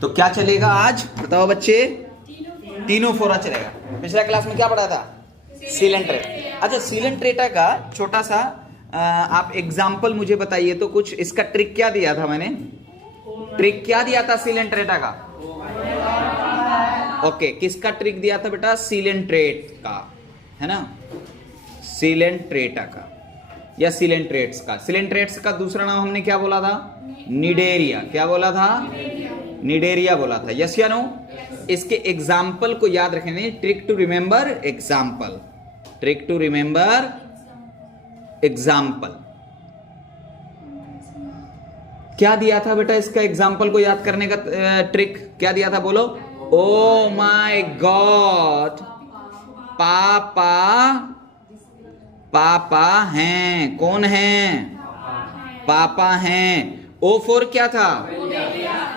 तो क्या चलेगा आज बताओ बच्चे? टीनोफोरा चलेगा। पिछला क्लास में क्या पढ़ा था? सीलेंट्रेटा। अच्छा, सीलेंट्रेटा का छोटा सा आप एग्जाम्पल मुझे बताइए तो कुछ इसका ट्रिक क्या दिया था मैंने? ट्रिक क्या दिया था सीलेंट्रेटा का? ओके, किसका ट्रिक दिया था बेटा? सीलेंट्रेट का, है ना? सीलेंट्रेटा का या सीलेंट्रेट्स का। सीलेंट्रेट्स का दूसरा नाम हमने क्या बोला था? निडेरिया। क्या बोला था? निडेरिया बोला था। यस या नो? इसके एग्जाम्पल को याद रखने, trick to remember example, trick to remember example. क्या दिया था बेटा इसका एग्जाम्पल को याद करने का ट्रिक? क्या दिया था बोलो? ओ माय गॉड, पापा पापा हैं। कौन हैं? पापा हैं। ओ फोर क्या था?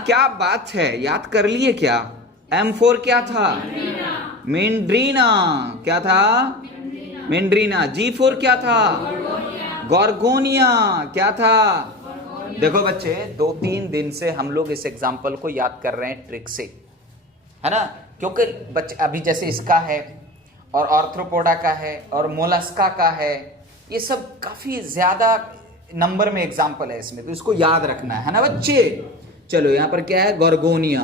क्या बात है, याद कर लिए क्या? एम फोर क्या था? मेंड्रीना। क्या था? मेंड्रीना। जी फोर क्या था? गॉर्गोनिया। क्या था? देखो बच्चे, 2-3 दिन से हम लोग इस एग्जाम्पल को याद कर रहे हैं ट्रिक से, है ना? क्योंकि बच्चे अभी जैसे इसका है और आर्थ्रोपोडा का है और मोलस्का का है, ये सब काफी ज्यादा नंबर में एग्जाम्पल है इसमें, तो इसको याद रखना है ना बच्चे? चलो यहाँ पर क्या है? गॉर्गोनिया।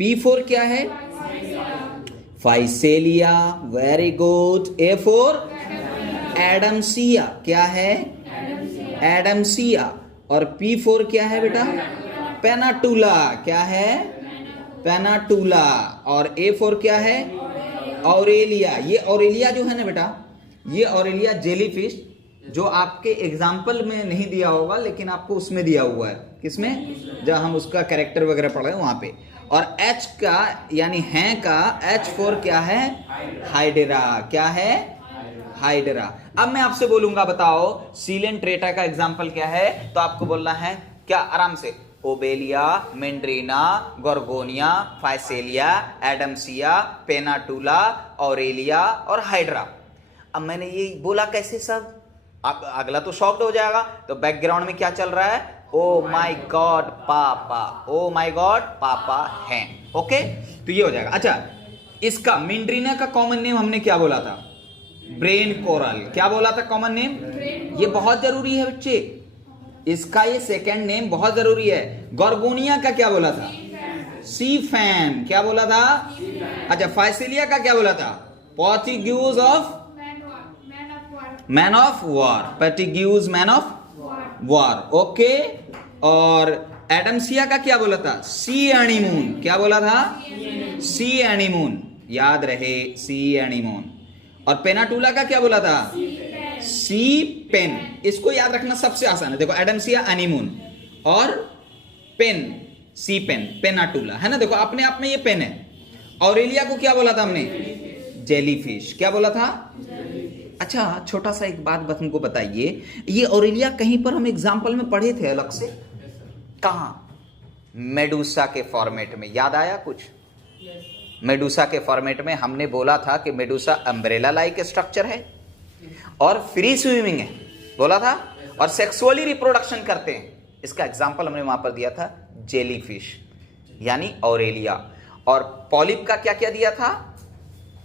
P4 क्या है? Physalia. Very good. A4 Adamsia. क्या है? एडमसिया। और P4 क्या है बेटा? पेनाटूला। क्या है? पेनाटूला। और A4 क्या है? ऑरेलिया। ये ऑरेलिया जो है ना बेटा, ये ऑरेलिया जेलीफिश जो आपके एग्जाम्पल में नहीं दिया होगा लेकिन आपको उसमें दिया हुआ है। किसमें? जब हम उसका कैरेक्टर वगैरह पढ़ रहे हैं वहां पे। और H का यानी हैं का H4 क्या है? हाइड्रा। क्या है? हाइड्रा। अब मैं आपसे बोलूंगा बताओ सीलेंट्रेटा का एग्जाम्पल क्या है, तो आपको बोलना है क्या? आराम से। Obelia, Meandrina, Gorgonia, Physalia, Adamsia, Pennatula, Aurelia और हाइड्रा। अब मैंने ये बोला कैसे सब? अगला तो शॉक्ड हो जाएगा। तो बैकग्राउंड में क्या चल रहा है? ओ माय गॉड पापा, ओ माय गॉड पापा हैं। ओके, तो ये हो जाएगा। अच्छा, इसका मेंड्रीना का कॉमन नेम हमने क्या बोला था? Brain coral. क्या बोला था कॉमन नेम? ये बहुत जरूरी है बच्चे, इसका ये सेकंड नेम बहुत जरूरी है। गॉर्गोनिया का क्या बोला था? सी फैन। क्या बोला था? अच्छा, फाइसेलिया का क्या बोला था? Portuguese of man of war. Portuguese man of war. Okay. और एडमसिया का क्या बोला था? सी एनीमून। क्या बोला था? सी एनीमून। याद रहे, सी एनीमून। और पेनाटूला का क्या बोला था? सी पेन। इसको याद रखना सबसे आसान है। देखो, एडमसिया एनीमून और पेन सी पेन, पेनाटूला, है ना? देखो अपने आप में ये पेन है। ऑरेलिया को क्या बोला था हमने? जेलीफिश। क्या बोला था? अच्छा, छोटा सा एक बात हमको बताइए, ये ऑरेलिया कहीं पर हम एग्जाम्पल में पढ़े थे अलग से? कहां? मेडूसा के फॉर्मेट में। याद आया कुछ? मेडूसा के फॉर्मेट में हमने बोला था कि मेडूसा अम्ब्रेला लाइक स्ट्रक्चर है और फ्री स्विमिंग है, बोला था, और सेक्सुअली रिप्रोडक्शन करते हैं। इसका एग्जाम्पल हमने वहां पर दिया था जेलीफिश यानी ऑरेलिया। और पॉलिप का क्या क्या दिया था?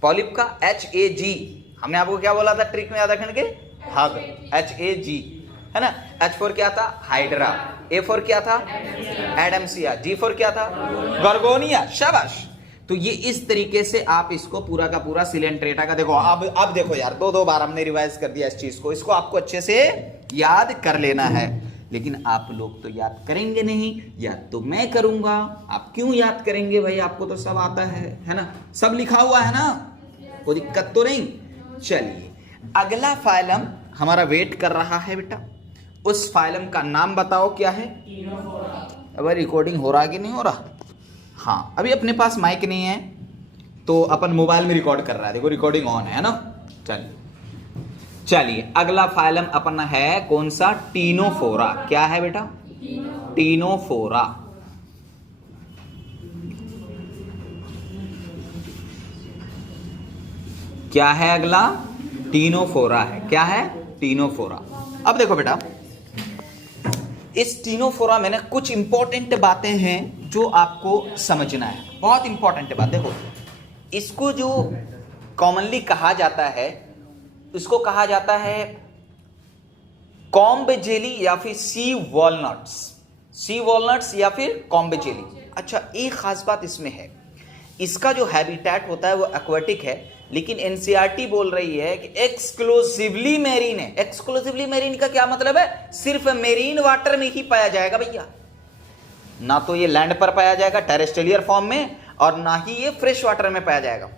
पॉलिप का HAG। हमने आपको क्या बोला था ट्रिक में याद रखने के? हग। HAG, है ना? H4 क्या था? हाइड्रा। A4 क्या था? एडमसिया। G4 क्या था? गॉर्गोनिया। शाबाश। तो ये इस तरीके से आप इसको पूरा का पूरा सीलेंट्रेटा का देखो। अब देखो यार, 2 बार हमने रिवाइज कर दिया इस चीज को। इसको आपको अच्छे से याद कर लेना है, लेकिन आप लोग तो याद करेंगे नहीं, याद तो मैं करूंगा। आप क्यों याद करेंगे भाई? आपको तो सब आता है ना? सब लिखा हुआ है ना? कोई दिक्कत तो नहीं। चलिए, अगला फाइलम हमारा वेट कर रहा है बेटा। उस फाइलम का नाम बताओ क्या है? अब रिकॉर्डिंग हो रहा है कि नहीं हो रहा? हाँ, अभी अपने पास माइक नहीं है तो अपन मोबाइल में रिकॉर्ड कर रहा है। देखो रिकॉर्डिंग ऑन है ना? चलिए, अगला फाइलम अपन है कौन सा? टीनोफोरा। क्या है बेटा? टीनोफोरा। क्या है अगला? टीनोफोरा है। क्या है? टीनोफोरा। अब देखो बेटा, इस टीनोफोरा में ना कुछ इंपॉर्टेंट बातें हैं जो आपको समझना है, बहुत इंपॉर्टेंट है बात। देखो, इसको जो कॉमनली कहा जाता है, इसको कहा जाता है कॉम्ब जेली या फिर सी वॉलनट्स या फिर कॉम्ब जेली। अच्छा, एक खास बात इसमें है, इसका जो हैबिटेट होता है वो एक्वेटिक है, लेकिन एनसीईआरटी बोल रही है कि एक्सक्लूसिवली मेरीन है। एक्सक्लूसिवली मेरीन का क्या मतलब है? सिर्फ मेरीन वाटर में ही पाया जाएगा भैया, ना तो ये लैंड पर पाया जाएगा टेरेस्ट्रियल फॉर्म में, और ना ही ये फ्रेश वाटर में पाया जाएगा।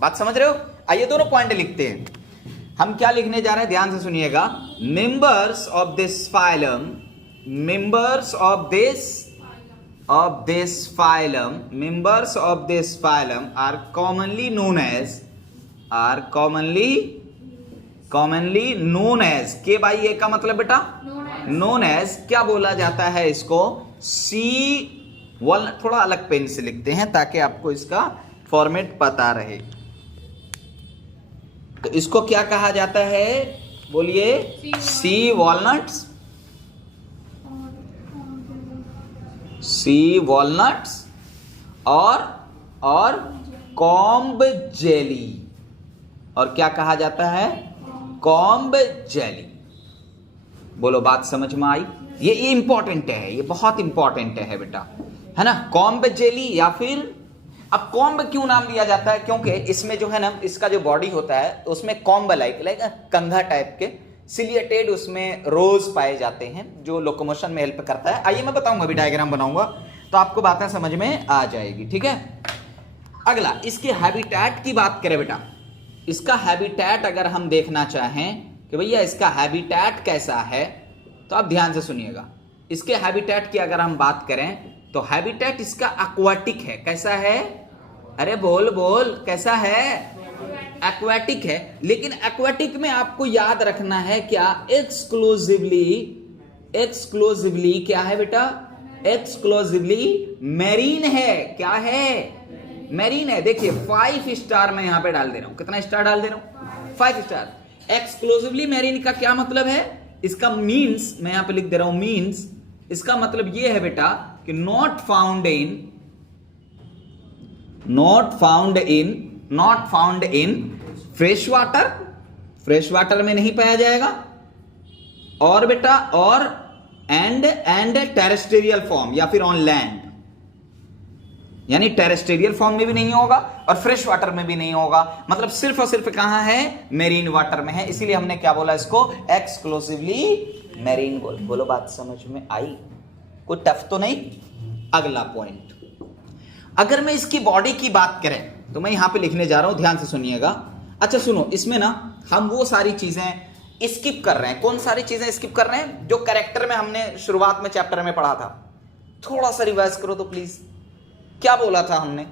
बात समझ रहे हो? आइए दोनों पॉइंट लिखते हैं। हम क्या लिखने जा रहे हैं, ध्यान से सुनिएगा। Members of this phylum, members of this phylum are commonly known as के भाई ए का मतलब बेटा known as क्या बोला जाता है इसको? सी वॉलनट। थोड़ा अलग पेन से लिखते हैं ताकि आपको इसका फॉर्मेट पता रहे। तो इसको क्या कहा जाता है, बोलिए? सी वॉलनट्स, और कॉम्ब जेली, और क्या कहा जाता है? Comb jelly. बोलो, बात समझ में आई? ये इंपॉर्टेंट है, ये बहुत इंपॉर्टेंट है बेटा, है ना? कॉम्ब जेली या फिर, अब कॉम्ब क्यों नाम लिया जाता है? क्योंकि इसमें जो है ना, इसका जो बॉडी होता है उसमें कॉम्ब लाइक कंघा टाइप के सिलिएटेड उसमें रोज पाए जाते हैं जो लोकोमोशन में हेल्प करता है। आइए मैं बताऊंगा, अभी डायग्राम बनाऊंगा तो आपको बातें समझ में आ जाएगी, ठीक है? अगला, इसके हैबिटेट की बात करें बेटा। इसका हैबिटेट अगर हम देखना चाहें कि भैया इसका हैबिटेट कैसा है, तो आप ध्यान से सुनिएगा। इसके हैबिटेट की अगर हम बात करें तो हैबिटेट इसका एक्वाटिक है। कैसा है? अरे बोल कैसा है? एक्वाटिक है। लेकिन एक्वाटिक में आपको याद रखना है क्या? एक्सक्लूसिवली क्या है बेटा? एक्सक्लूसिवली मेरीन है। क्या है? मेरीन है। देखिए 5 स्टार मैं यहां पे डाल दे रहा हूं। कितना स्टार डाल दे रहा हूं? 5 स्टार। एक्सक्लूसिवली मेरीन का क्या मतलब है? इसका मीन्स मैं यहां पे लिख दे रहा हूं, मीन्स इसका मतलब यह है बेटा कि not found in fresh water में नहीं पाया जाएगा, और बेटा और एंड टेरेस्ट्रियल फॉर्म या फिर ऑन लैंड, यानी टेरेस्ट्रियल फॉर्म में भी नहीं होगा और फ्रेश वाटर में भी नहीं होगा। मतलब सिर्फ और सिर्फ कहां है? मेरीन वाटर में है। इसीलिए हमने क्या बोला इसको? एक्सक्लूसिवली मेरीन बोलो। बात समझ में आई? कोई टफ तो नहीं? अगला पॉइंट, अगर मैं इसकी बॉडी की बात करें तो मैं यहां पे लिखने जा रहा हूं, ध्यान से सुनिएगा। अच्छा सुनो, इसमें ना हम वो सारी चीजें स्किप कर रहे हैं। कौन सारी चीजें स्किप कर रहे हैं? जो कैरेक्टर में हमने शुरुआत में चैप्टर में पढ़ा था। थोड़ा सा रिवाइज करो तो प्लीज। क्या बोला था हमने?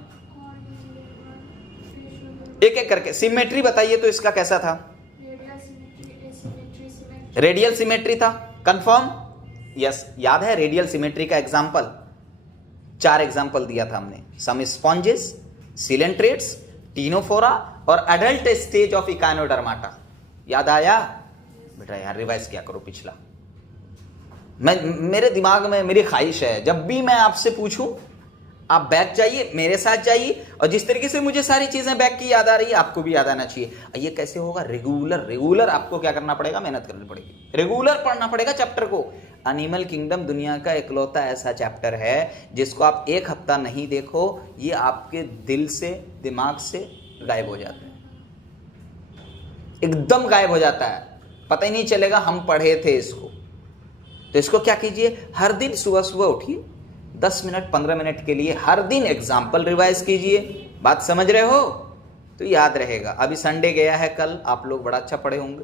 एक एक करके सिमेट्री बताइए तो इसका कैसा था? रेडियल सिमेट्री था। कंफर्म? यस, याद है रेडियल सिमेट्री का एग्जांपल? 4 एग्जांपल दिया था हमने। सम स्पॉन्जेस, सिलेंट्रेट्स, टीनोफोरा और अडल्ट स्टेज ऑफ इकानोडर्माटा। याद आया बेटा? यार रिवाइज किया करो पिछला। मेरे दिमाग में मेरी ख्वाहिश है जब भी मैं आपसे पूछूं आप बैक जाइए, मेरे साथ जाइए, और जिस तरीके से मुझे सारी चीजें बैक की याद आ रही है आपको भी याद आना चाहिए। ये कैसे होगा? रेगुलर आपको क्या करना पड़ेगा? मेहनत करनी पड़ेगी, रेगुलर पढ़ना पड़ेगा चैप्टर को। एनिमल किंगडम दुनिया का इकलौता ऐसा चैप्टर है जिसको आप एक हफ्ता नहीं देखो, ये आपके दिल से, दिमाग से गायब हो जाता है, एकदम गायब हो जाता है, पता ही नहीं चलेगा हम पढ़े थे इसको। तो इसको क्या कीजिए, हर दिन सुबह सुबह उठिए, 10 मिनट 15 मिनट के लिए हर दिन एग्जाम्पल रिवाइज कीजिए। बात समझ रहे हो? तो याद रहेगा। अभी संडे गया है, कल आप लोग बड़ा अच्छा पढ़े होंगे।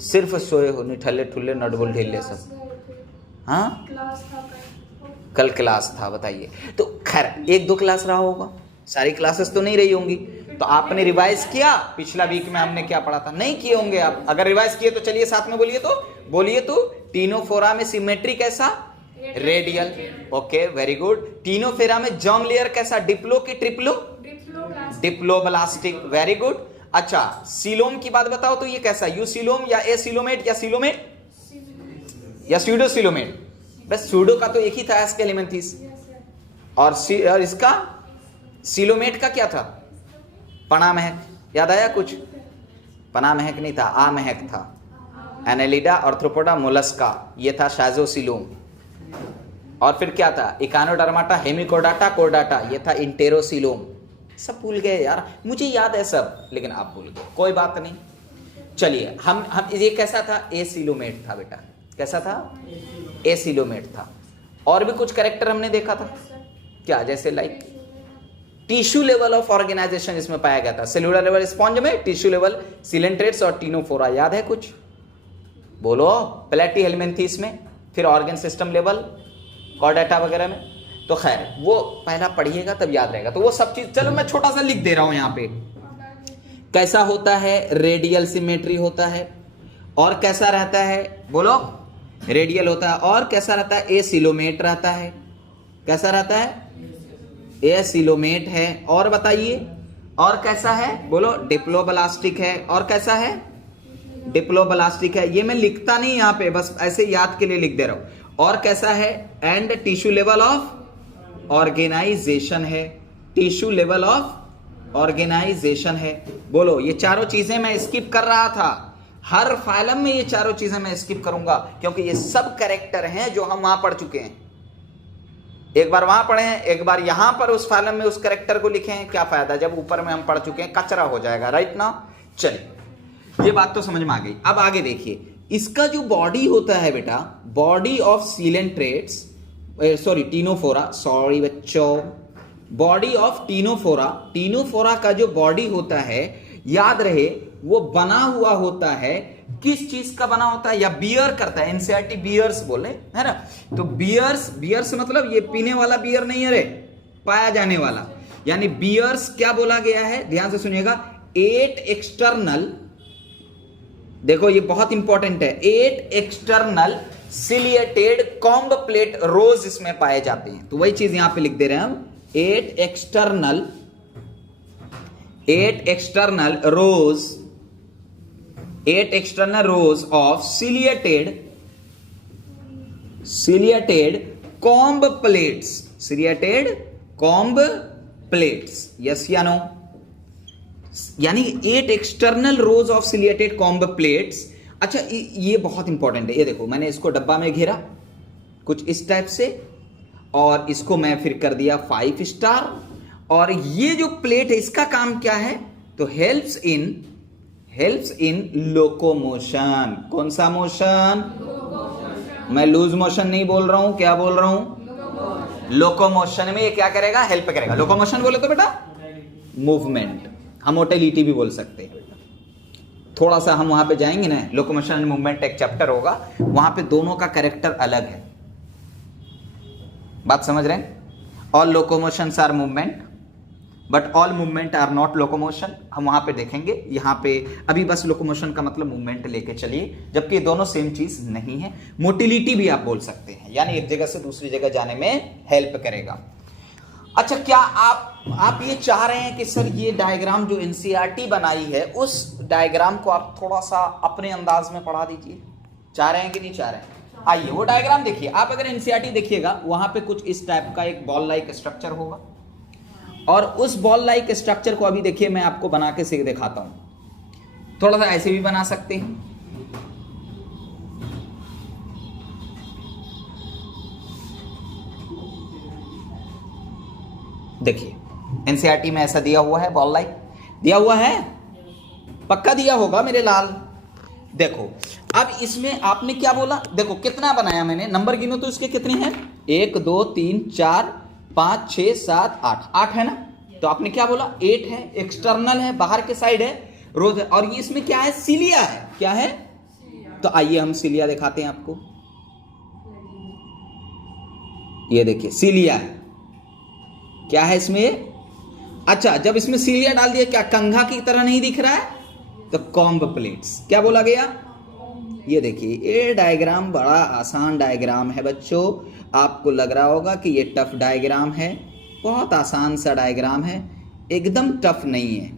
सिर्फ सोए हो, निठल्ले ठुल्ले नटबुल ढिल्ले सब। हाँ, कल क्लास था, बताइए। तो खैर 1-2 क्लास रहा होगा, सारी क्लासेस तो नहीं रही होंगी। तो आपने रिवाइज किया? पिछला वीक में हमने क्या पढ़ा था? नहीं किए होंगे आप। अगर रिवाइज किए तो चलिए साथ में बोलिए तो टीनोफोरा में सिमेट्री कैसा? Radial. Okay, very good. Ctenophora में जर्म लेयर कैसा? डिप्लो की ट्रिप्लो? डिप्लोब्लास्टिक। Very good. अच्छा, सीलोम की बात बताओ तो ये कैसा? यूसीलोम या एसीलोमेट या सीलोमेट या स्यूडोसीलोमेट? बस स्यूडो का तो एक ही था, एस्केलिमेंथिस। और इसका सीलोमेट का क्या था? पनामहक, याद आया कुछ? पनामहक नहीं था, आमहक था। एनेलिडा, आर्थ्रोपोडा, मोलस्का, ये था शाजोसिलोम। और फिर क्या था? इकानोडर्माटा, हेमिकोडाटा, कोर्डाटा, ये था इंटेरोसिलोम। सब भूल गए यार, मुझे याद है सब, लेकिन आप भूल गए, कोई बात नहीं। चलिए हम ये कैसा था? एसिलोमेट था बेटा। कैसा था? एसिलोमेट था। और भी कुछ कैरेक्टर हमने देखा था क्या? जैसे like tissue level of organisation इसमें पाया गया था। सेलुलर लेवल स्पॉन्ज में, टिश्यू लेवल सिलेंट्रेट्स और टीनोफोरा, याद है कुछ? बोलो। प्लेटीहेल्मिन्थेस में, फिर ऑर्गन सिस्टम लेवल कॉर्डेटा वगैरह में। तो खैर वो पहला पढ़िएगा तब याद रहेगा। तो वो सब चीज, चलो मैं छोटा सा लिख दे रहा हूं यहां पे। कैसा होता है? रेडियल सिमेट्री होता है। और कैसा रहता है? बोलो। रेडियल होता है। और कैसा रहता है? एसिलोमेट रहता है। कैसा रहता है? एसिलोमेट है। और बताइए, और कैसा है? बोलो। डिप्लोब्लास्टिक है। और कैसा है? डिप्लोब्लास्टिक है। ये मैं लिखता नहीं यहां पे, बस ऐसे याद के लिए लिख दे रहा हूं। और कैसा है? And tissue level of organisation है। टिश्यू लेवल ऑफ ऑर्गेनाइजेशन है। बोलो। ये चारों चीजें मैं स्किप कर रहा था, हर फाइलम में ये चारों चीजें मैं स्किप करूंगा, क्योंकि ये सब कैरेक्टर हैं जो हम वहां पढ़ चुके हैं। एक बार वहां पढ़े हैं, एक बार यहां पर उस फाइलम में उस कैरेक्टर को लिखे हैं, क्या फायदा जब ऊपर में हम पढ़ चुके हैं, कचरा हो जाएगा। राइट ना? चलिए, ये बात तो समझ में आ गई। अब आगे देखिए, इसका जो बॉडी होता है बेटा, body of coelenterates, sorry Ctenophora, sorry बच्चों, बॉडी ऑफ टीनोफोरा, टीनोफोरा का जो बॉडी होता है, याद रहे वो बना हुआ होता है, किस चीज का बना होता है? या बियर करता है। एनसीईआरटी बियर्स बोले है ना? तो बियर्स मतलब ये पीने वाला बियर नहीं है रे, पाया जाने वाला। यानी बियर्स क्या बोला गया है? ध्यान से सुनिएगा। 8 एक्सटर्नल, देखो ये बहुत इंपॉर्टेंट है, 8 एक्सटर्नल सिलिएटेड कॉम्ब प्लेट रोज इसमें पाए जाते हैं। तो वही चीज यहां पे लिख दे रहे हैं हम, 8 external rows, 8 external rows of ciliated comb plates, ciliated comb plates, yes या नो? यानी 8 external rows of ciliated comb plates. अच्छा, ये बहुत इंपॉर्टेंट है। ये देखो, मैंने इसको डब्बा में घेरा कुछ इस टाइप से, और इसको मैं फिर कर दिया 5 स्टार। और ये जो प्लेट है, इसका काम क्या है? तो हेल्प्स इन लोकोमोशन। कौन सा मोशन? मैं लूज मोशन नहीं बोल रहा हूं, क्या बोल रहा हूं? लोकोमोशन में ये क्या करेगा? हेल्प करेगा। लोकोमोशन बोले तो बेटा मूवमेंट, हम मोटिलिटी भी बोल सकते हैं। थोड़ा सा हम वहां पे जाएंगे ना, लोकोमोशन एंड मूवमेंट एक चैप्टर होगा, वहां पे दोनों का कैरेक्टर अलग है। बात समझ रहे हैं? All locomotions are movement, but all movement are not locomotion. हम वहां पे देखेंगे। यहाँ पे अभी बस लोकोमोशन का मतलब मूवमेंट लेके चलिए, जबकि ये दोनों सेम चीज नहीं है। मोटिलिटी भी आप बोल सकते हैं, यानी एक जगह से दूसरी जगह जाने में हेल्प करेगा। अच्छा, क्या आप ये चाह रहे हैं कि सर ये डायग्राम जो एनसीईआरटी बनाई है, उस डायग्राम को आप थोड़ा सा अपने अंदाज में पढ़ा दीजिए? चाह रहे हैं कि नहीं चाह रहे हैं? आइए वो डायग्राम देखिए। आप अगर एनसीईआरटी देखिएगा, वहां पे कुछ इस टाइप का एक बॉल लाइक स्ट्रक्चर होगा, और उस बॉल लाइक स्ट्रक्चर को अभी देखिए मैं आपको बना के से दिखाता हूं। थोड़ा सा ऐसे भी बना सकते हैं। देखिए, एनसीईआरटी में ऐसा दिया हुआ है, बॉल लाइक दिया हुआ है, पक्का दिया होगा मेरे लाल। देखो, अब इसमें आपने क्या बोला? देखो कितना बनाया मैंने, नंबर गिनो तो इसके कितने हैं? 1 2 3 4 5 6 7 8, 8 है ना? तो आपने क्या बोला? 8 है, एक्सटर्नल है, बाहर के साइड है, रोज है। और ये इसमें क्या है? सिलिया है। क्या है? तो आइए हम सिलिया दिखाते हैं आपको। ये देखिए सिलिया है। क्या है इसमें? अच्छा, जब इसमें सिलिया डाल दिया, क्या कंघा की तरह नहीं दिख रहा है? तो कॉम्ब प्लेट्स। क्या बोला गया? ये देखिए, ये डायग्राम बड़ा आसान डायग्राम है बच्चों। आपको लग रहा होगा कि ये टफ डायग्राम है, बहुत आसान सा डायग्राम है, एकदम टफ नहीं है,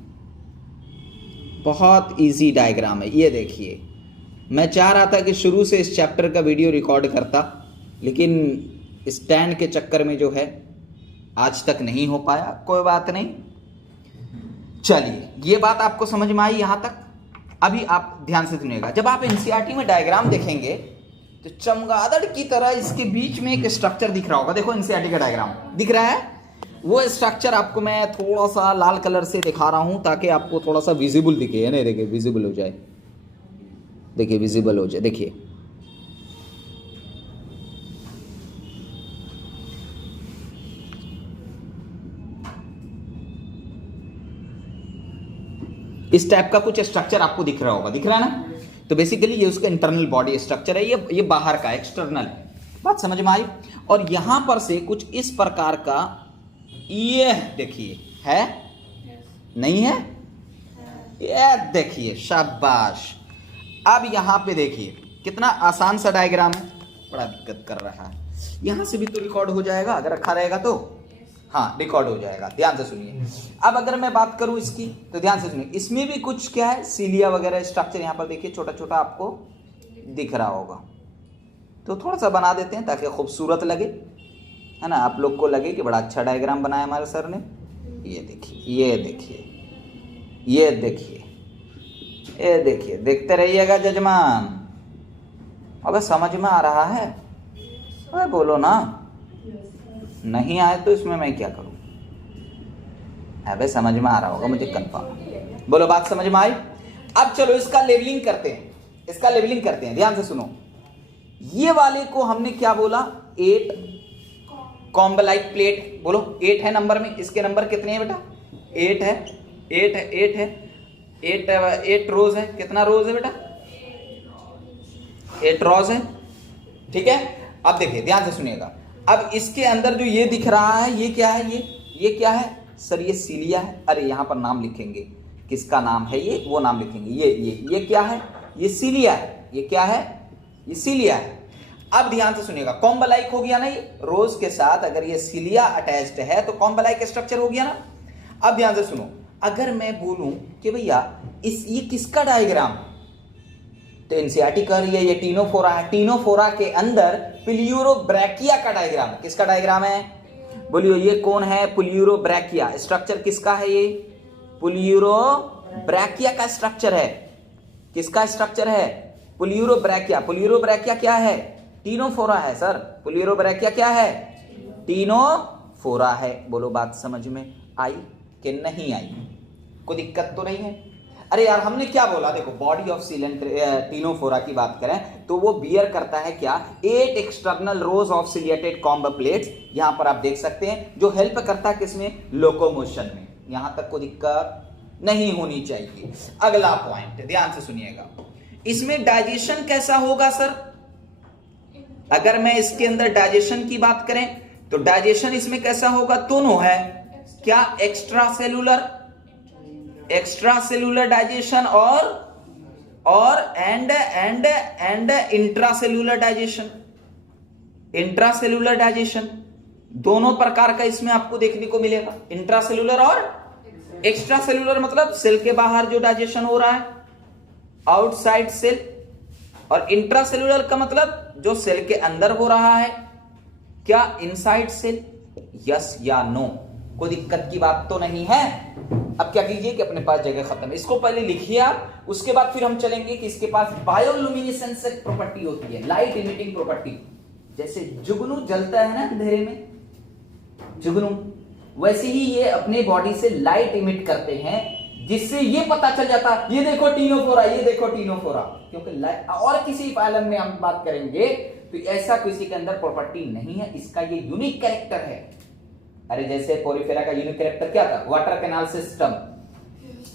बहुत इजी डायग्राम है। ये देखिए, मैं चाह रहा था कि शुरू से इस चैप्टर का वीडियो रिकॉर्ड करता, लेकिन स्टैंड के चक्कर में जो है आज तक नहीं हो पाया, कोई बात नहीं। चलिए, ये बात आपको समझ में आई यहां तक। अभी आप ध्यान से सुनिएगा, जब आप एनसीईआरटी में डायग्राम देखेंगे तो चमगादड़ की तरह इसके बीच में एक स्ट्रक्चर दिख रहा होगा। देखो एनसीईआरटी का डायग्राम दिख रहा है, वो स्ट्रक्चर आपको मैं थोड़ा सा लाल कलर से दिखा रहा हूं ताकि आपको थोड़ा सा विजिबल दिखे। नहीं, देखिए विजिबल हो जाए, देखिए विजिबल हो जाए। देखिए इस टाइप का कुछ स्ट्रक्चर आपको दिख रहा होगा, दिख रहा है ना। तो बेसिकली ये उसका इंटरनल बॉडी स्ट्रक्चर है, ये बाहर का एक्सटर्नल है। बात समझ में आई। और यहां पर से कुछ इस प्रकार का ये देखिए है, नहीं है, ये देखिए, शाबाश। अब यहां पे देखिए कितना आसान सा डायग्राम है, बड़ा दिक्कत कर रहा है। यहां से भी तो रिकॉर्ड हो जाएगा अगर रखा रहेगा तो, हाँ रिकॉर्ड हो जाएगा। ध्यान से सुनिए। अब अगर मैं बात करूं इसकी तो ध्यान से सुनिए, इसमें भी कुछ क्या है, सीलिया वगैरह स्ट्रक्चर यहां पर देखिए छोटा छोटा आपको दिख रहा होगा। तो थोड़ा सा बना देते हैं ताकि खूबसूरत लगे, है ना, आप लोग को लगे कि बड़ा अच्छा डायग्राम बनाया हमारे सर ने। ये देखिए, ये देखिए, ये देखिए, ये देखिए, देखते रहिएगा जजमान। अबे समझ में आ रहा है? अबे बोलो ना, नहीं आए तो इसमें मैं क्या करूं? अबे समझ में आ रहा होगा मुझे कंफर्म। बोलो बात समझ में आई। अब चलो इसका लेवलिंग करते हैं, इसका लेवलिंग करते हैं। ध्यान से सुनो, ये वाले को हमने क्या बोला, 8 कॉम्बलाइट प्लेट। बोलो 8 है नंबर में, इसके नंबर कितने हैं बेटा? 8 है, 8 है, 8 है, 8 रोज है। कितना रोज है बेटा? 8 रोज है, ठीक है। अब देखिए ध्यान से सुनिएगा, अब इसके अंदर जो ये दिख रहा है ये क्या है? ये क्या है सर? ये सीलिया है। अरे यहां पर नाम लिखेंगे, किसका नाम है ये, वो नाम लिखेंगे। ये क्या है? ये सीलिया है। ये क्या है? ये सीलिया है। अब ध्यान से सुनिएगा, कॉम्बलाइक हो गया ना, ये रोज के साथ अगर ये सीलिया अटैच्ड है तो कॉम्बलाइक स्ट्रक्चर हो गया ना। अब ध्यान से सुनो, अगर मैं बोलूं कि भैया ये किसका डायग्राम, तो एनसीईआरटी कह रही है ये टीनोफोरा है। टीनोफोरा के अंदर प्यूरोब्रैकिया का डायग्राम है। किसका डायग्राम है? बोलियो ये कौन है? प्यूरोब्रैकिया। स्ट्रक्चर किसका है? ये प्यूरोब्रैकिया का स्ट्रक्चर है। किसका स्ट्रक्चर है? प्यूरोब्रैकिया। प्यूरोब्रैकिया क्या है? टीनोफोरा है सर। प्यूरोब्रैकिया क्या है? टीनोफोरा है। बोलो बात समझ में आई कि नहीं आई? कोई दिक्कत तो नहीं है? अरे यार हमने क्या बोला, देखो बॉडी ऑफ टीनोफोरा की बात करें तो वो बियर करता है क्या, 8 external rows of ciliated comb plates. यहां पर आप देख सकते हैं जो हेल्प करता है किसमें? लोकोमोशन में। यहां तक कोई दिक्कत नहीं होनी चाहिए। अगला पॉइंट ध्यान से सुनिएगा, इसमें डाइजेशन कैसा होगा सर? अगर मैं इसके अंदर डाइजेशन की बात करें तो डाइजेशन इसमें कैसा होगा? दोनों है क्या, एक्स्ट्रा सेलुलर डाइजेशन और and intracellular digestion. Intracellular digestion दोनों प्रकार का इसमें आपको देखने को मिलेगा। इंट्रासेलुलर और एक्स्ट्रा सेलुलर मतलब सेल के बाहर जो डाइजेशन हो रहा है, आउटसाइड सेल। और इंट्रासेलुलर का मतलब जो सेल के अंदर हो रहा है, क्या इनसाइड सेल? यस या नो? कोई दिक्कत की बात तो नहीं है। अब क्या कीजिए कि अपने पास जगह खत्म है, इसको पहले लिखिए आप, उसके बाद फिर हम चलेंगे कि इसके पास बायोलुमिनेसेंस एक प्रॉपर्टी होती है, लाइट इमिटिंग प्रॉपर्टी। जैसे जुगनू जलता है ना अंधेरे में, जुगनू, वैसे ही ये अपने बॉडी से लाइट इमिट करते हैं, जिससे ये पता चल जाता ये देखो टीनोफोरा, ये देखो टीनोफोरा। क्योंकि और किसी फाइलम में हम बात करेंगे तो ऐसा किसी के अंदर प्रॉपर्टी नहीं है, इसका ये यूनिक कैरेक्टर है। अरे जैसे पोरिफेरा का यूनिक कैरेक्टर क्या था? Water canal system.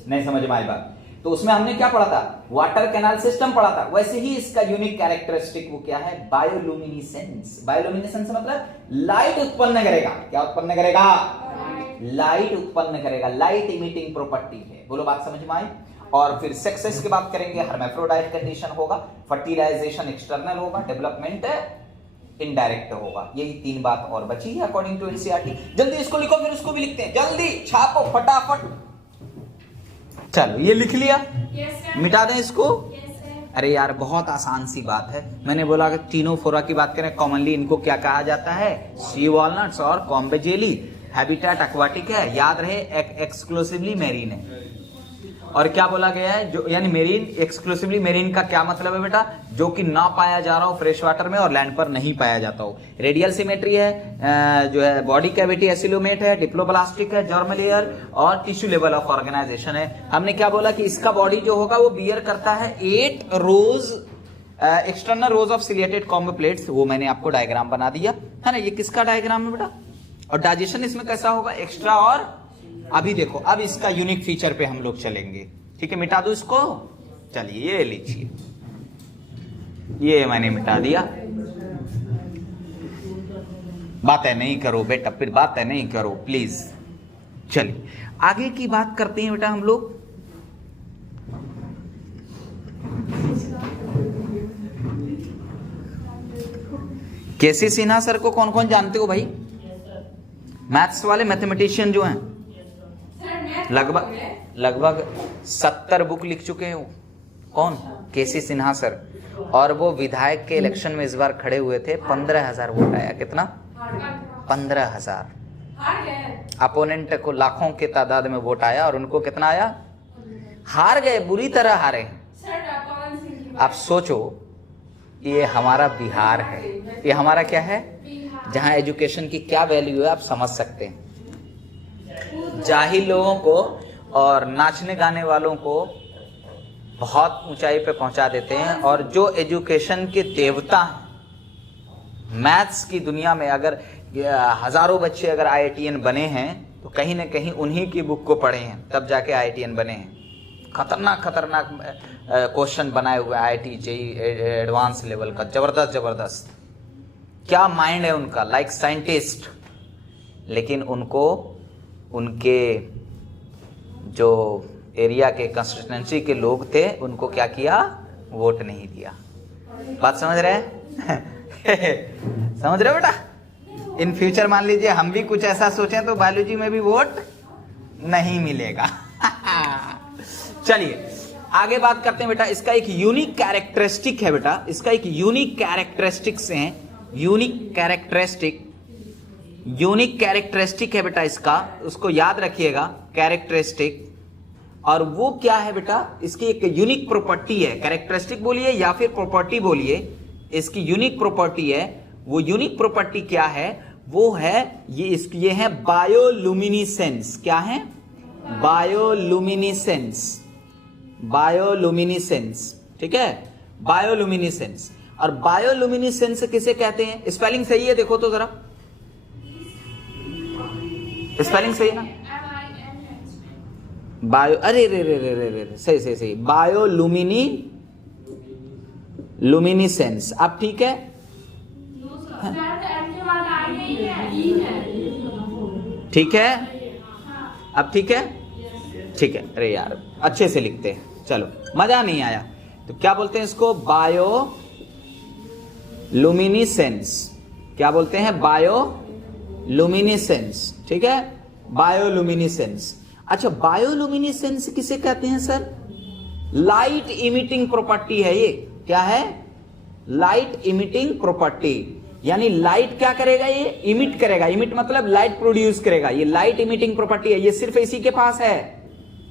नहीं समझ में आई बात? तो उसमें हमने क्या पढ़ा था? वाटर कैनाल सिस्टम पढ़ा था। वैसे ही इसका यूनिक कैरेक्टरिस्टिक वो क्या है? बायोलुमिनेसेंस। बायोलुमिनेसेंस मतलब लाइट उत्पन्न करेगा। क्या उत्पन्न करेगा? लाइट उत्पन्न करेगा। लाइट इमिटिंग प्रॉपर्टी है। बोलो बात समझ में आई? और फिर सेक्सेस की बात करेंगे, हर्माफ्रोडाइट कंडीशन होगा, फर्टिलाइजेशन एक्सटर्नल होगा, डेवलपमेंट इनडायरेक्ट होगा। यही 3 बात और बची है अकॉर्डिंग टू एनसीईआरटी। जल्दी इसको लिखो, फिर उसको भी लिखते हैं, जल्दी छापो फटाफट। चलो ये लिख लिया, मिटा दें इसको। अरे यार बहुत आसान सी बात है। मैंने बोला कि टीनोफोरा की बात करें, कॉमनली इनको क्या कहा जाता है? सी वॉलनट्स और कॉम्बे जेली, हैबिटेट एक्वाटिक है, याद रहे एक्सक्लूसिवली मेरीन है। और क्या बोला गया है, जो यानी मेरीन, एक्सक्लूसिवली मेरीन का क्या मतलब है बेटा, जो कि ना पाया जा रहा हो फ्रेश वाटर में और लैंड पर नहीं पाया जाता हो। रेडियल सिमेट्री है, जो है बॉडी कैविटी एसिलोमेट है, डिप्लोब्लास्टिक है, जर्म लेयर और टिश्यू लेवल ऑफ ऑर्गेनाइजेशन है। हमने क्या बोला कि इसका बॉडी जो होगा वो बियर करता है 8 rows external rows of ciliated comb plates. वो मैंने आपको डायग्राम बना दिया है ना, ये किसका डायग्राम है बेटा। और डाइजेशन इसमें कैसा होगा, एक्स्ट्रा। और अभी देखो, अब इसका यूनिक फीचर पे हम लोग चलेंगे, ठीक है। मिटा दो इसको, चलिए ये लीजिए, ये मैंने मिटा दिया। बातें नहीं करो बेटा, फिर बातें नहीं करो प्लीज। चलिए आगे की बात करते हैं बेटा हम लोग। केसी सिन्हा सर को कौन कौन जानते हो भाई, मैथ्स वाले मैथमेटिशियन जो हैं, लगभग 70 बुक लिख चुके हैं वो। कौन, केसी सिन्हा सर। और वो विधायक के इलेक्शन में इस बार खड़े हुए थे, 15,000 वोट आया। कितना, 15,000। अपोनेंट को लाखों के तादाद में वोट आया और उनको कितना आया, हार गए, बुरी तरह हारे। आप सोचो, ये हमारा बिहार है, ये हमारा क्या है, जहां एजुकेशन की क्या वैल्यू है आप समझ सकते हैं। जाहिल लोगों को और नाचने गाने वालों को बहुत ऊंचाई पे पहुंचा देते हैं, और जो एजुकेशन के देवता हैं मैथ्स की दुनिया में, अगर हजारों बच्चे अगर IITian बने हैं तो कहीं ना कहीं उन्हीं की बुक को पढ़े हैं तब जाके IITian बने हैं। खतरनाक खतरनाक क्वेश्चन बनाए हुए IIT JEE एडवांस लेवल का, जबरदस्त जबरदस्त। क्या माइंड है उनका, लाइक साइंटिस्ट। लेकिन उनको उनके जो एरिया के कंस्टिट्यूएंसी के लोग थे उनको क्या किया, वोट नहीं दिया। बात समझ रहे हैं समझ रहे हो बेटा। इन फ्यूचर मान लीजिए हम भी कुछ ऐसा सोचें तो बायोलॉजी में भी वोट नहीं मिलेगा चलिए आगे बात करते हैं बेटा। इसका एक यूनिक कैरेक्टरिस्टिक है बेटा, इसका एक यूनिक कैरेक्टरिस्टिक्स हैं, यूनिक कैरेक्टरिस्टिक है बेटा इसका, उसको याद रखिएगा, कैरेक्टरिस्टिक। और वो क्या है बेटा, इसकी एक यूनिक प्रॉपर्टी है। कैरेक्टरिस्टिक बोलिए या फिर प्रॉपर्टी बोलिए, इसकी यूनिक प्रॉपर्टी है। वो यूनिक प्रॉपर्टी क्या है, वो है ये है बायोलुमिनिसेंस। क्या है, बायोलुमिनिसेंस, ठीक है, बायोलुमिनिसेंस। और बायोलुमिनिसेंस किसे कहते हैं, स्पेलिंग सही है देखो तो जरा, स्पेलिंग सही है ना, बायो, अरे रे रे रे रे रे, सही, बायोलुमिनिसेंस। अब ठीक है, ठीक है, अब ठीक है, ठीक है। अरे यार अच्छे से लिखते हैं, चलो मजा नहीं आया तो क्या बोलते हैं इसको, बायोलुमिनिसेंस। क्या बोलते हैं, बायोलुमिनिसेंस, ठीक है, बायोलुमिनिसेंस। अच्छा, बायोलुमिनिसेंस किसे कहते हैं सर, लाइट इमिटिंग प्रॉपर्टी है ये। क्या है, लाइट इमिटिंग प्रॉपर्टी, यानी लाइट क्या करेगा, ये इमिट करेगा। इमिट मतलब लाइट प्रोड्यूस करेगा, ये लाइट इमिटिंग प्रॉपर्टी है, ये सिर्फ इसी के पास है,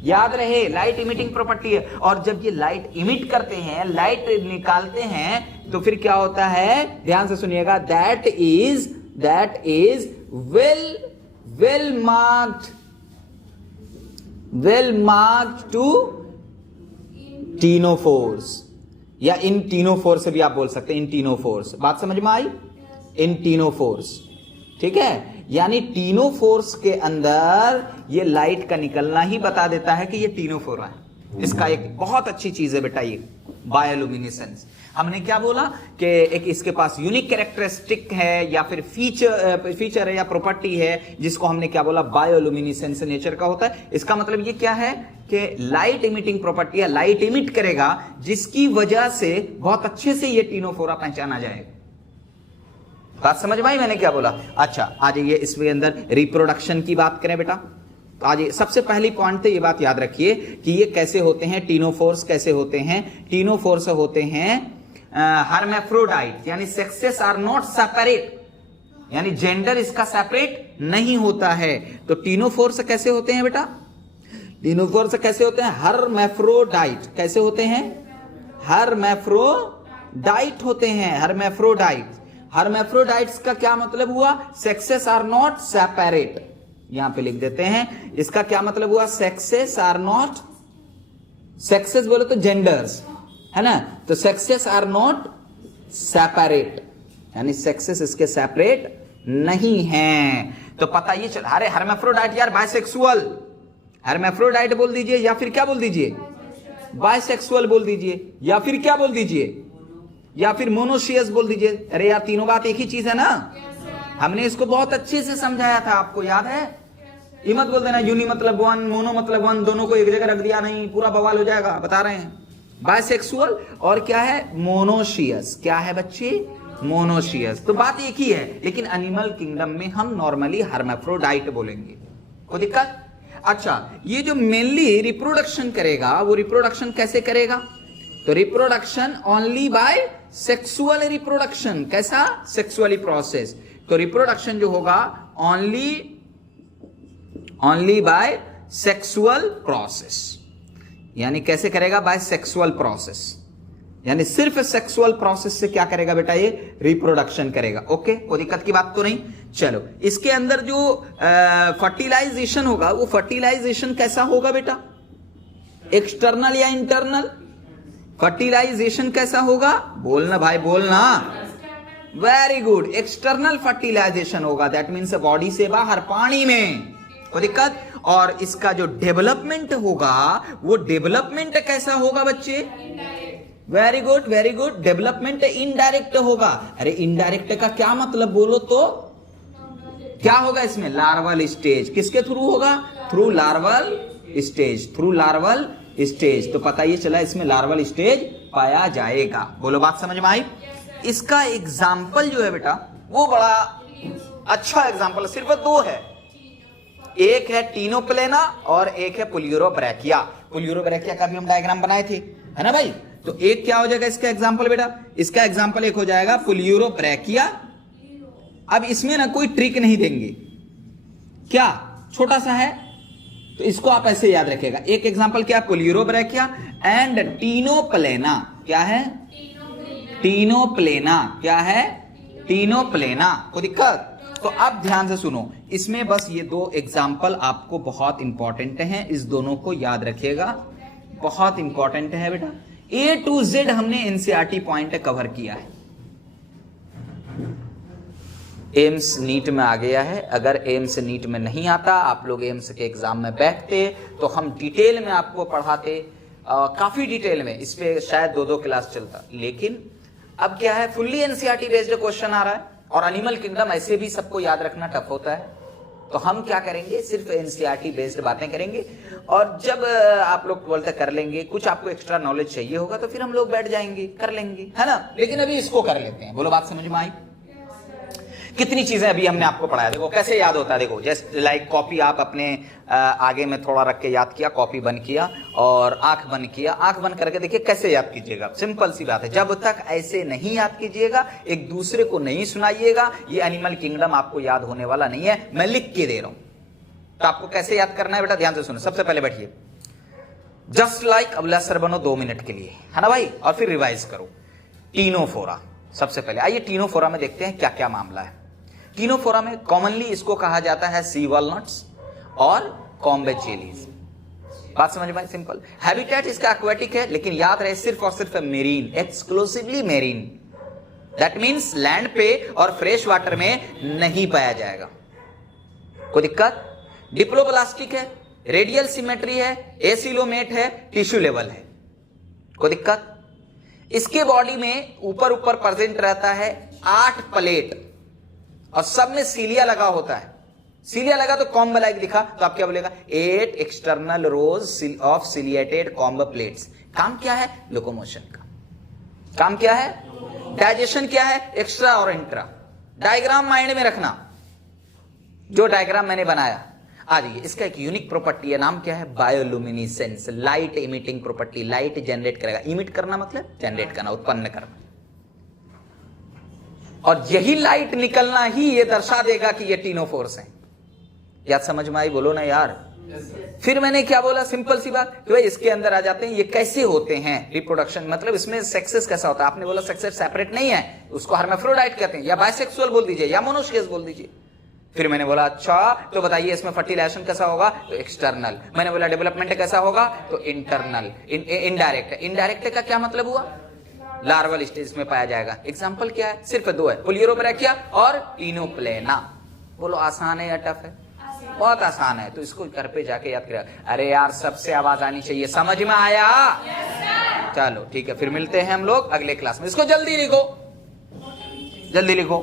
याद रहे, लाइट इमिटिंग प्रॉपर्टी है। और जब ये लाइट इमिट करते हैं, लाइट निकालते हैं, तो फिर क्या होता है, ध्यान से सुनिएगा, that is well marked to ctenophores, या इन टीनोफोर्स से भी आप बोल सकते हैं, इन टीनोफोर्स। बात समझ में आई, इन टीनोफोर्स, ठीक है। यानी टीनोफोर्स के अंदर ये लाइट का निकलना ही बता देता है कि ये टीनोफोर है। इसका एक बहुत अच्छी चीज है बेटा ये बायोलुमिनिसेंस। हमने क्या बोला कि एक इसके पास यूनिक कैरेक्टरिस्टिक है या फिर फीचर है या प्रॉपर्टी है, जिसको हमने क्या बोला, बायोलुमिनिसेंस नेचर का होता है। इसका मतलब ये क्या है कि लाइट इमिटिंग प्रॉपर्टी है, लाइट इमिट करेगा, जिसकी वजह से बहुत अच्छे से ये टीनोफोरा पहचाना जाएगा। बात समझ में आई मैंने क्या बोला। अच्छा आज ये इसके अंदर रिप्रोडक्शन की बात करें बेटा, तो आज सबसे पहली पॉइंट तो ये बात याद रखिए कि ये कैसे होते हैं, टीनोफोर्स कैसे होते हैं। टीनोफोर्स होते हैं हर्मेफ्रोडाइट, यानी सेक्सेस आर नॉट सेपरेट, यानी जेंडर इसका सेपरेट नहीं होता है। तो टीनोफोर्स कैसे होते हैं बेटा? टीनोफोर्स कैसे होते हैं? हर्मैफ्रोडाइट। कैसे होते हैं? हर्मैफ्रोडाइट होते हैं, हर्मैफ्रोडाइट। हर्मैफ्रोडाइट्स का क्या मतलब हुआ? Sexes are not separate. यहां पे लिख देते हैं, इसका क्या मतलब हुआ? सेक्सेस आर नॉट, सेक्सेस बोले तो जेंडर्स है ना, तो सेक्सेस आर नॉट सेपरेट, यानी सेक्सेस इसके सेपरेट नहीं हैं। तो पता ये चला, अरे हर्मैफ्रोडाइट यार बाइसेक्सुअल, हर्मैफ्रोडाइट बोल दीजिए या फिर क्या बोल दीजिए? बाइसेक्सुअल बोल दीजिए, या फिर क्या बोल दीजिए? या फिर मोनोशियस बोल दीजिए। अरे यार तीनों बात एक ही चीज है ना। हमने इसको बहुत अच्छे से समझाया था, आपको याद है? ये मत बोल देना यूनि मतलब वन, मोनो मतलब वन, दोनों को एक जगह रख दिया, नहीं पूरा बवाल हो जाएगा। बता रहे हैं बाइसेक्सुअल और क्या है? मोनोशियस। क्या है बच्चे? मोनोशियस। तो बात एक ही है, लेकिन एनिमल किंगडम में हम नॉर्मली हर्मैफ्रोडाइट बोलेंगे। कोई दिक्कत? अच्छा, ये जो मेनली रिप्रोडक्शन करेगा, वो रिप्रोडक्शन कैसे करेगा? तो reproduction only by sexual reproduction. कैसा? Sexually process. तो रिप्रोडक्शन जो होगा ओनली बाय सेक्सुअल प्रोसेस। यानी कैसे करेगा? बाय सेक्सुअल प्रोसेस, यानी सिर्फ सेक्सुअल प्रोसेस से क्या करेगा बेटा? ये रिप्रोडक्शन करेगा। ओके, कोई दिक्कत की बात तो नहीं। चलो, इसके अंदर जो फर्टिलाइजेशन होगा, वो फर्टिलाइजेशन कैसा होगा बेटा? एक्सटर्नल या इंटरनल? फर्टिलाइजेशन कैसा होगा? बोलना भाई, बोलना। वेरी गुड, एक्सटर्नल फर्टिलाइजेशन होगा। दैट मीन्स बॉडी से बाहर, पानी में। कोई दिक्कत? और इसका जो डेवलपमेंट होगा, वो डेवलपमेंट कैसा होगा बच्चे? Very good, very good. Development indirect होगा। अरे इनडायरेक्ट का क्या मतलब बोलो तो? क्या होगा इसमें? Larval stage. किसके थ्रू होगा? Through larval stage, through larval stage. तो पता ये चला इसमें लार्वल स्टेज पाया जाएगा। बोलो, बात समझ में आई? इसका एग्जाम्पल जो है बेटा, वो बड़ा अच्छा एग्जाम्पल, सिर्फ दो है। एक है टीनोप्लेना और एक है पुलियोरोब्रैकिया। पुलियोरोब्रैकिया का भी हम डायग्राम बनाए थे, है ना भाई? तो एक क्या हो जाएगा इसका एग्जाम्पल बेटा? इसका एग्जाम्पल एक हो जाएगा पुलियोरोब्रैकिया। अब इसमें ना कोई ट्रिक नहीं देंगे, क्या छोटा सा है, तो इसको आप ऐसे याद रखिएगा। एक एग्जाम्पल क्या है? पुलियोरोब्रैकिया एंड टीनोप्लेना। क्या है? टीनोप्लेना। क्या है? टीनोप्लेना। कोई दिक्कत? तो अब ध्यान से सुनो, इसमें बस ये दो एग्जाम्पल आपको बहुत इंपॉर्टेंट हैं, इस दोनों को याद रखिएगा, बहुत इंपॉर्टेंट है बेटा। A to Z हमने एनसीईआरटी पॉइंट कवर किया है। एम्स नीट में आ गया है। अगर एम्स नीट में नहीं आता, आप लोग एम्स के एग्जाम में बैठते तो हम डिटेल में आपको पढ़ाते, काफी डिटेल में। इस पे शायद 2-2 क्लास चलता। लेकिन अब क्या है, फुल्ली एनसीईआरटी बेस्ड क्वेश्चन आ रहा है, और एनिमल किंगडम ऐसे भी सबको याद रखना टफ होता है। तो हम क्या करेंगे, सिर्फ एनसीईआरटी बेस्ड बातें करेंगे। और जब आप लोग बोलते कर लेंगे, कुछ आपको एक्स्ट्रा नॉलेज चाहिए होगा, तो फिर हम लोग बैठ जाएंगे, कर लेंगे, है ना। लेकिन अभी इसको कर लेते हैं। बोलो, बात समझ में आई? कितनी चीजें अभी हमने आपको पढ़ाया, देखो कैसे याद होता है। देखो जैसे लाइक कॉपी आप अपने आगे में थोड़ा रख के याद किया, कॉपी बंद किया और आंख बंद किया। आंख बंद करके देखिए कैसे याद कीजिएगा। सिंपल सी बात है, जब तक ऐसे नहीं याद कीजिएगा, एक दूसरे को नहीं सुनाइएगा, ये एनिमल किंगडम आपको याद होने वाला नहीं है। मैं लिख के दे रहा हूं, तो आपको कैसे याद करना है बेटा, ध्यान से सुनो। सबसे पहले बैठिए, जस्ट लाइक अब लेसर बनो 2 मिनट के लिए, है ना भाई, और फिर रिवाइज करो। टीनोफोरा सबसे पहले। आइए टीनोफोरा में देखते हैं क्या क्या मामला है। टीनोफोरा में कॉमनली इसको कहा जाता है सी वॉलनट्स और कॉम्बेट जेलीज। बात समझ में? सिंपल। हैबिटेट इसका एक्वेटिक है, लेकिन याद रहे सिर्फ और सिर्फ marine, exclusively marine. That means land पे और फ्रेश वाटर में नहीं पाया जाएगा। कोई दिक्कत? डिप्लोब्लास्टिक है, रेडियल सिमेट्री है, एसिलोमेट है, टिश्यू लेवल है। कोई दिक्कत? इसके बॉडी में ऊपर ऊपर प्रेजेंट रहता है 8 प्लेट, और सब में सीलिया लगा होता है। सीलिया लगा तो कॉम्ब लाइक दिखा, तो आप क्या बोलेगा? 8 external rows of ciliated comb plates. काम क्या है? लोकोमोशन का। काम क्या है? डाइजेशन क्या है? एक्स्ट्रा और इंट्रा। डायग्राम माइंड में रखना, जो डायग्राम मैंने बनाया। आ जाइए, इसका एक यूनिक प्रॉपर्टी है, नाम क्या है? Bioluminescence, light emitting property. Light generate करेगा। इमिट करना मतलब जनरेट करना, उत्पन्न करना। और यही लाइट निकलना ही ये दर्शा देगा कि ये टीनोफोर्स हैं। याद समझ में आई? बोलो ना यार। फिर मैंने क्या बोला, सिंपल सी बात कि भाई इसके अंदर आ जाते हैं, ये कैसे होते हैं रिप्रोडक्शन, मतलब इसमें सेक्सेस कैसा होता है। आपने बोला सेक्सेस सेपरेट नहीं है, उसको हर्माफ्रोडाइट कहते हैं, या बाइसेक्सुअल बोल दीजिए या मोनोशियस बोल दीजिए। फिर मैंने बोला अच्छा तो बताइए इसमें फर्टिलाइजेशन कैसा होगा, तो एक्सटर्नल। मैंने बोला डेवलपमेंट कैसा होगा, तो इंटरनल। इनडायरेक्ट, इनडायरेक्ट का क्या मतलब हुआ, लार्वल स्टेज में पाया जाएगा। एग्जाम्पल क्या है, सिर्फ दो है, पोलियोब्रैकिया और टीनोप्लेना। बोलो आसान है या टफ है? बहुत आसान है, तो इसको घर पे जाके याद करें। अरे यार सबसे आवाज आनी चाहिए, समझ में आया? चलो ठीक है, फिर मिलते हैं हम लोग अगले क्लास में। इसको जल्दी लिखो, जल्दी लिखो।